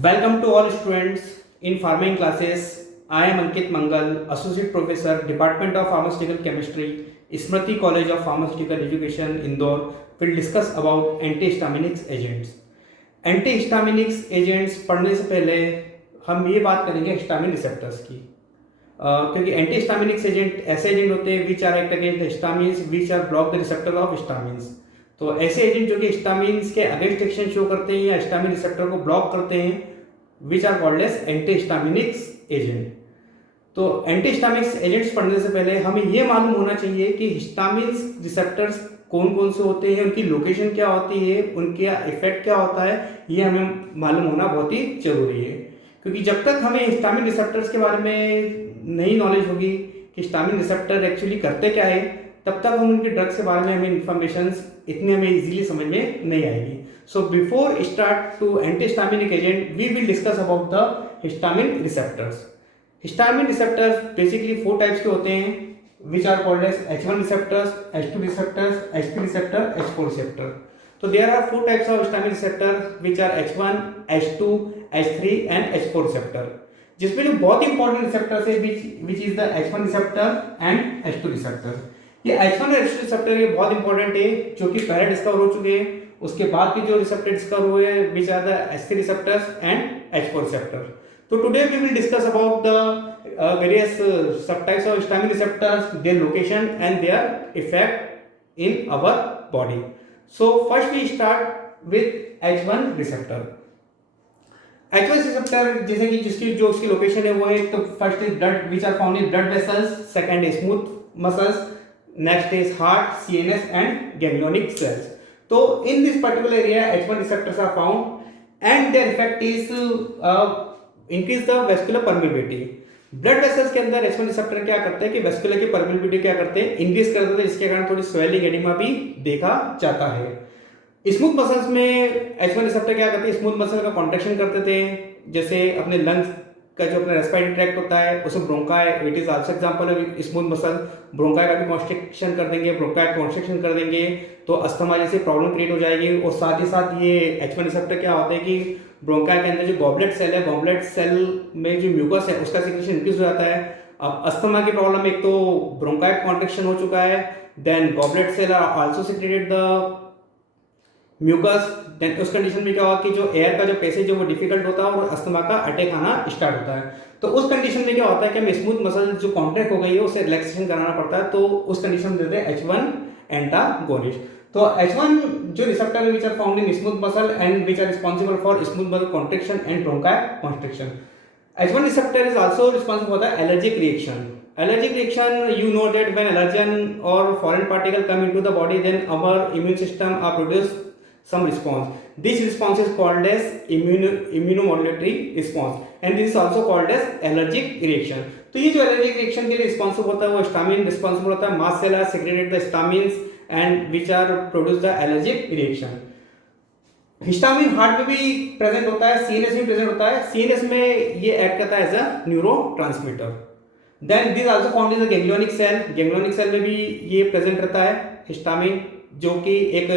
Welcome to all students in farming classes. I am Ankit Mangal, Associate Professor, Department of Pharmaceutical Chemistry, Smriti College of Pharmaceutical Education, Indore. Will discuss about antihistaminic agents. Antihistaminics agents पढ़ने से पहले हम ये बात करेंगे histamine receptors की। क्योंकि antihistaminics agent ऐसे एजेंट होते हैं which are act against histamines which are block the receptor of histamines. तो ऐसे एजेंट जो कि हिस्टामिन्स के अगेंस्ट एक्शन शो करते हैं या हिस्टामिन रिसेप्टर को ब्लॉक करते हैं which are called as antihistaminics agent. तो एंटीहिस्टामिनिक्स एजेंट्स पढ़ने से पहले हमें यह मालूम होना चाहिए कि हिस्टामिन्स रिसेप्टर्स कौन कौन से होते हैं, उनकी लोकेशन क्या होती है, उनका इफेक्ट क्या होता है, ये हमें मालूम होना बहुत ही जरूरी है। क्योंकि जब तक हमें हिस्टामिन रिसेप्टर्स के बारे में नई नॉलेज होगी कि हिस्टामिन रिसेप्टर एक्चुअली करते क्या है, तब तक हम उनके ड्रग्स के बारे में हमें इंफॉर्मेशन इतनी हमें इजीली समझ में नहीं आएगी। So before start to antihistaminic agent we will discuss about the histamine receptors. Histamine receptors basically 4 types के होते हैं which are called as H1 receptors, H2 receptors, H3 receptor, H4 receptor. So there are 4 types of histamine receptor which are H1, H2, H3 and H4 receptor. जिसमें जो बहुत important receptors है which is the H1 receptor and H2 receptor. ये H1 और H2 receptor ये बहुत important है जो कि पहले डिस्कवर हो चुके हैं। उसके बाद के जो रिसेप्टर डिस्कवर हुए which are the H3 receptors and H4 receptor. So today we will discuss about the various subtypes of histamine receptors, their location and their effect in our body. So first we start with H1 receptor. H1 receptor जैसे कि जिसकी जो उसकी location है वो है तो first is blood which are found in blood vessels, second is smooth muscles, next is heart, CNS and ganglionic cells. तो in this particular area H1 receptors are found and their effect is increase the vascular permeability. Blood vessels के अंदर H1 receptor क्या करते हैं कि vascular की permeability क्या करते हैं, इंक्रीज कर देते हैं, जिसके कारण थोड़ी स्वेलिंग एडिमा भी देखा जाता है. स्मूथ मसल्स में H1 रिसेप्टर क्या करते हैं, स्मूथ मसल का कॉन्ट्रैक्शन करते थे, जैसे अपने लंग्स का जो अपना रेस्पिरेटरी ट्रैक्ट होता है उसे bronchi it is also example of smooth muscle. Bronchi का भी कॉन्स्ट्रिक्शन कर देंगे, ब्रोंकाई कॉन्स्ट्रिक्शन कर देंगे तो अस्थमा जैसी प्रॉब्लम क्रिएट हो जाएगी. और साथ ही साथ ये H1 रिसेप्टर क्या होते हैं कि ब्रोंकाई के अंदर जो गॉबलेट सेल है, गॉबलेट सेल में जो म्यूकस है उसका सिक्रेशन इंक्रीज हो जाता है. अब अस्थमा की प्रॉब्लम, एक तो ब्रोंकाई कॉन्ट्रैक्शन हो चुका है, then goblet cell are also secreted the mucus, then उस कंडीशन में क्या होगा कि जो एयर का जो पैसेज है वो डिफिकल्ट होता है और अस्थमा का अटैक आना स्टार्ट होता है. तो उस कंडीशन में क्या होता है कि हमें स्मूथ मसल जो कॉन्ट्रैक्ट हो गई है उसे रिलैक्सेशन कराना पड़ता है. तो उस कंडीशन में देते हैं H1 एंटागोनिस्ट. तो H1 जो रिसेप्टर है which are found in smooth muscle and which are responsible for smooth muscle contraction and bronchi constriction. H1 receptor is also responsible for the allergic reaction. Allergic reaction, you know that when allergen or foreign particle come into the body, then our immune system are produce some response. This response is called as immunomodulatory response and this is also called as allergic reaction. तो ये जो allergic reaction के लिए responsible होता है वो histamine responsible होता है. Mast cell are secreted the histamines and which are produce the allergic reaction. Histamine heart में भी प्रेजेंट होता है, सीएनएस में प्रेजेंट होता है. सीएनएस में ये एक्ट करता है as a neurotransmitter. Then this also found in the ganglionic cell. Ganglionic cell में भी ये प्रेजेंट करता है हिस्टामिन जो कि एक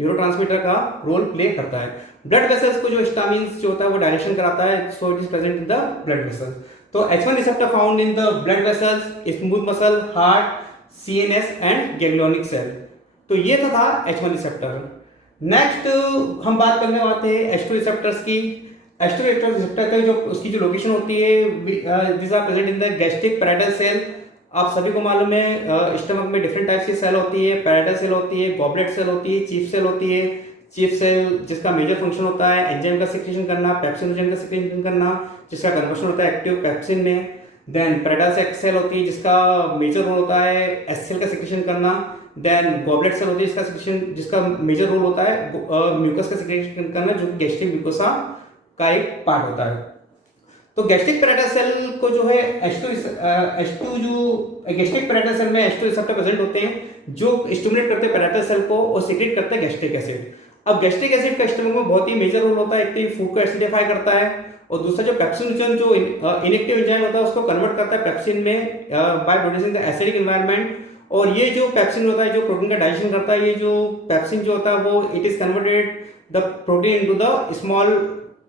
न्यूरोट्रांसमीटर का रोल प्ले करता है. ब्लड वेसल्स को जो हिस्टामिन जो होता है वो डायरेक्शन कराता है, so it is present in the blood vessels. तो H1 receptor found in the blood vessels, smooth muscle, heart, CNS and ganglionic cell. तो ये था H1 रिसेप्टर. नेक्स्ट हम बात करने वाले हैं H2 रिसेप्टर्स की. H2 रिसेप्टर का जो उसकी जो लोकेशन होती है this are present in the gastric parietal cell. आप सभी को मालूम है स्टमक में डिफरेंट टाइप्स की सेल होती है. पैराइटल सेल होती है, गॉबलेट सेल होती है, चीफ सेल होती है. चीफ सेल जिसका मेजर फंक्शन होता है एंजाइम का सिक्रेशन करना, पेप्सिनोजन का सिक्रेशन करना, जिसका कन्वर्शन होता है एक्टिव पेप्सिन में. देन पैराइटल सेल होती है जिसका मेजर रोल होता है एसिल का सिक्रेशन करना. देन गॉबलेट सेल होती है जिसका सिक्रेशन जिसका मेजर रोल होता है म्यूकस का सिक्रेशन करना जो गैस्ट्रिक म्यूकोसा का एक पार्ट होता है. तो गैस्ट्रिक पैराइटल सेल को जो है H2 जो गैस्ट्रिक पैराइटल सेल में H2 रिसेप्टर प्रेजेंट होते हैं जो स्टिमुलेट करते हैं पैराइटल सेल को और सीक्रेट करते हैं गैस्ट्रिक एसिड. अब गैस्ट्रिक एसिड का स्टमक में बहुत ही मेजर रोल होता है. एक तो फूड को एसिडिफाई करता है और दूसरा जो पेप्सिनोजन जो इनएक्टिव एंजाइम होता है उसको कन्वर्ट करता है पेप्सिन में by producing the acidic environment. और ये जो पेप्सिन होता है जो प्रोटीन का डाइजेशन करता है, ये जो पेप्सिन जो होता है वो it is converted the protein into the small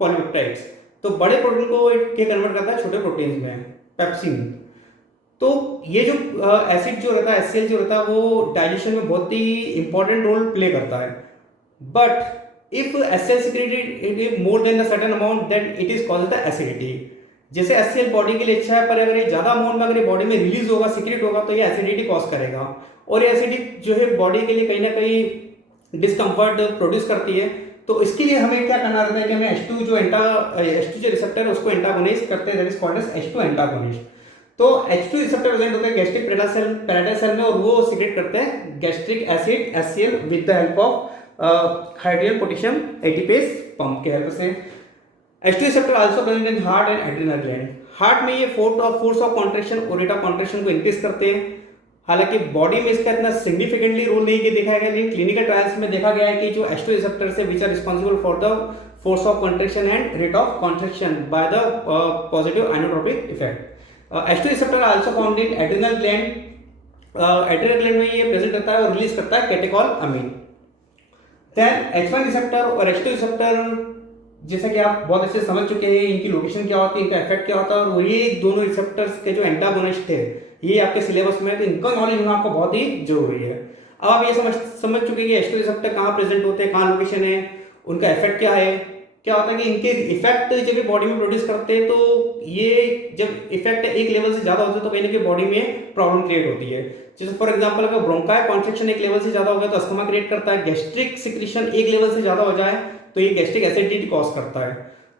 polypeptides. तो बड़े प्रोटीन को के कन्वर्ट करता है छोटे प्रोटीन्स में, पेप्सिन। तो ये जो एसिड जो रहता है, HCl जो रहता है, वो डाइजेशन में बहुत ही इंपॉर्टेंट रोल प्ले करता है। But if HCl secreted more than the certain amount, then it is called the acidity. जैसे HCl बॉडी के लिए अच्छा है, पर अगर ये ज्यादा अमाउंट में अगर ये बॉडी में रिलीज होगा, सीक्रेट होगा, तो ये एसिडिटी कॉज करेगा। और ये एसिडिटी जो है बॉडी के लिए कहीं ना कहीं डिस्कम्फर्ट प्रोड्यूस करती है। तो इसके लिए हमें क्या करना रहता है कि हमें H2 जो रिसेप्टर है उसको एंटागोनाइज करते हैं, that is called as H2 antagonist. तो H2 रिसेप्टर प्रेजेंट होते हैं गैस्ट्रिक पैराटाइट सेल में, और वो सीक्रेट करते हैं gastric acid HCl with the help of hydrogen potassium ATPase pump के हेल्प से। H2 receptor also present in heart and adrenal gland. Heart में ये फोर्स ऑफ कॉन्ट्रैक्शन और रेट ऑफ कॉन्ट्रैक्शन को इंक्रीज करते हैं। हालांकि बॉडी में इसका इतना सिग्निफिकेंटली रोल नहीं देखा गया, लेकिन क्लिनिकल ट्रायल्स में देखा गया है कि जो H2 रिसेप्टर्स है which are responsible for the force of contraction and rate of contraction by the positive inotropic effect. H2 receptor also found in adrenal gland. Adrenal gland में ये प्रेजेंट करता है और रिलीज करता है कैटेकोलामीन। देन H1 रिसेप्टर और H2 receptor, जैसा कि आप बहुत अच्छे समझ चुके हैं, इनकी लोकेशन क्या होती है, इनका इफेक्ट क्या होता है, और ये दोनों रिसेप्टर्स के जो एंटागोनिस्ट है ये आपके सिलेबस में है, तो इनका नॉलेज होना आपको बहुत ही जरूरी है। अब आप ये समझ चुके हैं कि H2 रिसेप्टर कहाँ प्रेजेंट होते हैं, कहाँ लोकेशन है, उनका इफेक्ट क्या है। क्या होता है कि इनके इफेक्ट जब ये बॉडी में प्रोड्यूस करते हैं, तो ये जब इफेक्ट एक लेवल से ज्यादा होता है तो कहीं ना कहीं बॉडी में प्रॉब्लम क्रिएट होती है। जैसे फॉर एग्जांपल अगर ब्रोंकाई कॉन्ट्रैक्शन एक लेवल से ज्यादा हो गया तो अस्थमा क्रिएट करता है। गैस्ट्रिक सिक्रीशन एक लेवल से ज्यादा हो जाए तो ये गैस्ट्रिक एसिडिटी कॉज करता है।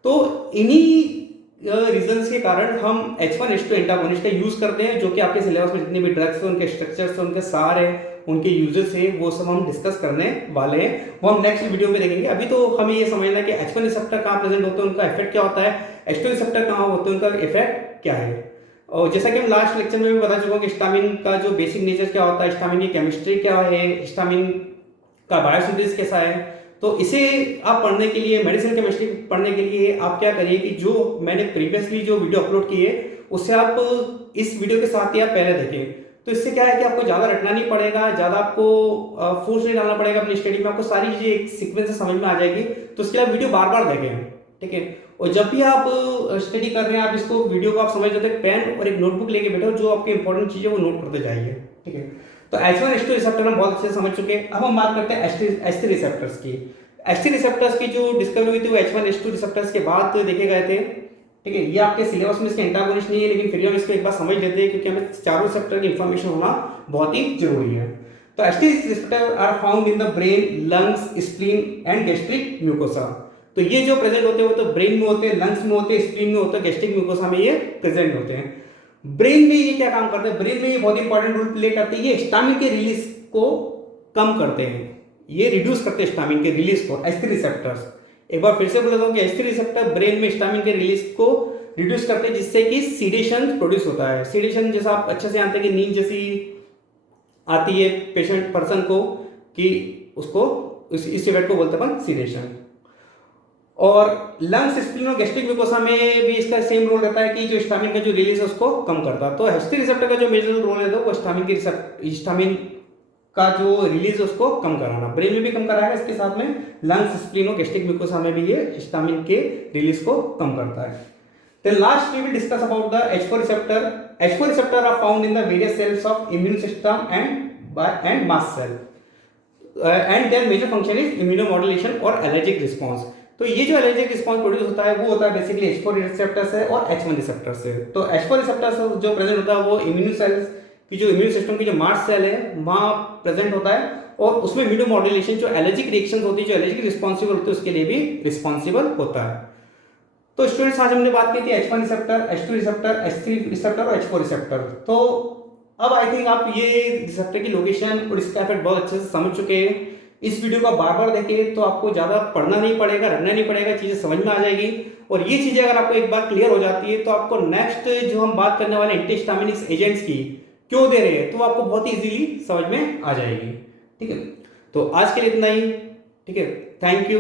तो इन्हीं रीजंस के कारण हम H1 H2 एंटागोनिस्ट का यूज करते हैं, जो कि आपके सिलेबस में जितने भी ड्रग्स हैं, उनके स्ट्रक्चर्स हैं, उनके सार है, उनके यूजेस है, वो सब हम डिस्कस करने वाले हैं। वो हम नेक्स्ट वीडियो में देखेंगे। अभी तो हमें ये समझना है कि H1 रिसेप्टर कहाँ प्रेजेंट होते हैं, उनका इफेक्ट क्या होता है, H2 रिसेप्टर कहाँ होते हैं, उनका इफेक्ट क्या है। और जैसा कि हम लास्ट लेक्चर में भी बता चुका हूँ कि हिस्टामिन का जो बेसिक नेचर क्या होता है, हिस्टामिन की केमिस्ट्री क्या है, हिस्टामिन का बायोसिंथेसिस कैसा है। तो इसे आप पढ़ने के लिए, मेडिसिन केमिस्ट्री पढ़ने के लिए आप क्या करिए कि जो मैंने प्रीवियसली जो वीडियो अपलोड की है उससे आप इस वीडियो के साथ ही आप पहले देखें। तो इससे क्या है कि आपको ज़्यादा रटना नहीं पड़ेगा, ज़्यादा आपको फोर्स नहीं डालना पड़ेगा अपनी स्टडी में, आपको सारी चीज़ें एक सीक्वेंस से समझ में आ जाएगी। तो इसके लिए आप वीडियो बार बार देखें, ठीक है। और जब भी आप स्टडी कर रहे हैं, आप इसको वीडियो को आप समझ लेते हैं, पेन और एक नोटबुक लेके बैठो, जो आपकी इंपॉर्टेंट चीज़ है वो नोट करते जाइए, ठीक है। तो H1 H2 रिसेप्टर हम बहुत अच्छे से समझ चुके हैं। अब हम बात करते हैं H3 रिसेप्टर्स की। H3 रिसेप्टर्स की जो डिस्कवरी हुई थी वो H1 H2 रिसेप्टर्स के बाद देखे गए थे, ठीक है। ये आपके सिलेबस में इसके एंटागोनिस्ट नहीं है, लेकिन फिर हम इसको एक बार समझ लेते हैं क्योंकि हमें चारों रिसेप्टर की इंफॉर्मेशन होना बहुत ही जरूरी है। तो H3 receptor are found in the brain, lungs, spleen and gastric mucosa. तो ये जो प्रेजेंट होते हैं वो तो ब्रेन में होते हैं, लंग्स में होते हैं, स्प्लीन में होते हैं, गैस्ट्रिक म्यूकोसा में ये प्रेजेंट होते हैं। ब्रेन में ये क्या काम करते हैं, ब्रेन में ये बहुत इंपॉर्टेंट रोल प्ले करते हैं। ये हिस्टामिन के रिलीज को कम करते हैं, ये रिड्यूस करते हैं हिस्टामिन के रिलीज को, H3 रिसेप्टर्स। एक बार फिर से बोल देता हूं कि H3 रिसेप्टर ब्रेन में हिस्टामिन के रिलीज को रिड्यूस करते हैं, जिससे कि सीडेशन प्रोड्यूस होता है। सीडेशन जैसा आप अच्छे से जानते हैं कि नींद जैसी आती है पेशेंट पर्सन को, कि उसको इस इवेंट को बोलते हैं सीडेशन। और लंग्स, स्प्लीन और गैस्ट्रिक म्यूकोसा में भी इसका सेम रोल रहता है कि जो हिस्टामिन का जो रिलीज है उसको कम करता है। तो H3 रिसेप्टर का जो मेजर रोल है वो हिस्टामिन का जो रिलीज है उसको कम कराना, ब्रेन में भी कम कराएगा, इसके साथ में लंग्स, स्प्लीन और गैस्ट्रिक म्यूकोसा में भी ये हिस्टामिन के रिलीज को कम करता है। Then last we will discuss about the H4 receptor. H4 receptor are found in the various cells of immune system and mast cell. And their major function is immunomodulation or allergic response. तो ये जो allergic response produce होता है वो होता है basically H4 receptor से और H1 रिसेप्टर से। तो H4 रिसेप्टर से जो प्रेजेंट होता है वो इम्यून सेल्स की जो इम्यून सिस्टम की जो मास्ट सेल है वहाँ प्रेजेंट होता है, और उसमें इम्यूनोमॉड्यूलेशन जो एलर्जिक रिएक्शंस होती है, जो एलर्जिक रिस्पॉन्सिबल होती है, उसके लिए भी रिस्पॉन्सिबल होता है। तो स्टूडेंट्स आज हमने बात की थी H1 receptor, H2 receptor, H3 receptor और H4 रिसेप्टर। तो अब आई थिंक आप ये रिसेप्टर की लोकेशन और इसका इफेक्ट बहुत अच्छे से समझ चुके हैं। इस वीडियो को बार बार देखें तो आपको ज़्यादा पढ़ना नहीं पड़ेगा, रटना नहीं पड़ेगा, चीज़ें समझ में आ जाएगी। और ये चीज़ें अगर आपको एक बार क्लियर हो जाती है तो आपको नेक्स्ट जो हम बात करने वाले एंटीहिस्टामिनिक एजेंट्स की क्यों दे रहे हैं तो आपको बहुत ही इजीली समझ में आ जाएगी, ठीक है। तो आज के लिए इतना ही, ठीक है। Thank you.